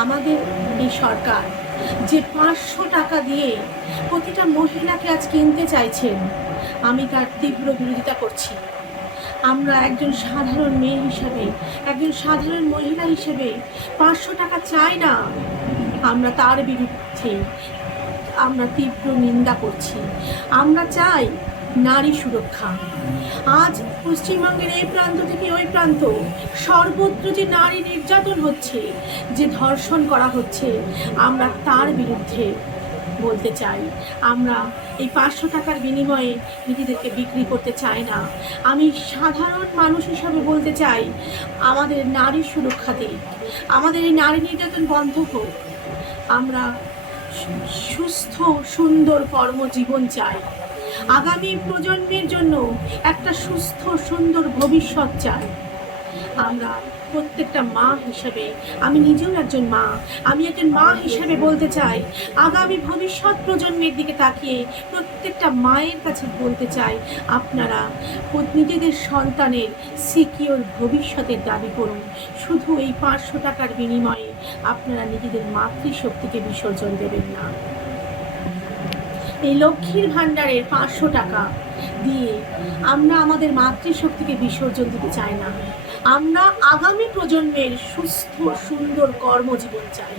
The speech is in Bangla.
আমাদের এই সরকার যে পাঁচশো টাকা দিয়ে প্রতিটা মহিলাকে আজ কিনতে চাইছেন, আমি তার তীব্র বিরোধিতা করছি। আমরা একজন সাধারণ মেয়ে হিসাবে, একজন সাধারণ মহিলা হিসেবে পাঁচশো টাকা চাই না। আমরা তার বিরুদ্ধে আমরা তীব্র নিন্দা করছি। আমরা চাই নারী সুরক্ষা। আজ পশ্চিমবঙ্গের এই প্রান্ত থেকে ওই প্রান্ত। সর্বত্র যে নারী নির্যাতন হচ্ছে, যে ধর্ষণ করা হচ্ছে, আমরা তার বিরুদ্ধে বলতে চাই। আমরা এই পাঁচশো টাকার বিনিময়ে নিজেদেরকে বিক্রি করতে চাই না। আমি সাধারণ মানুষ হিসাবে বলতে চাই, আমাদের নারী সুরক্ষা দিক। আমাদের এই নারী নির্যাতন বন্ধ হোক। আমরা সুস্থ, সুন্দর কর্মজীবন চাই। আগামী প্রজন্মের জন্য একটা সুস্থ, সুন্দর ভবিষ্যৎ চাই। আমরা প্রত্যেকটা মা হিসেবে, আমি নিজেও একজন মা, আমি একজন মা হিসেবে বলতে চাই, আগামী ভবিষ্যৎ প্রজন্মের দিকে তাকিয়ে প্রত্যেকটা মায়ের কাছে বলতে চাই, আপনারা নিজেদের সন্তানের সিকিওর ভবিষ্যতের দাবি করুন। শুধু এই পাঁচশো টাকার বিনিময়ে আপনারা নিজেদের মাতৃশক্তিকে বিসর্জন দেবেন না। এই লক্ষ্মীর ভাণ্ডারের পাঁচশো টাকা। দিয়ে আমরা আমাদের মাতৃশক্তিকে বিসর্জন দিতে চাই না। আমরা আগামী প্রজন্মের সুস্থ, সুন্দর কর্মজীবন চাই।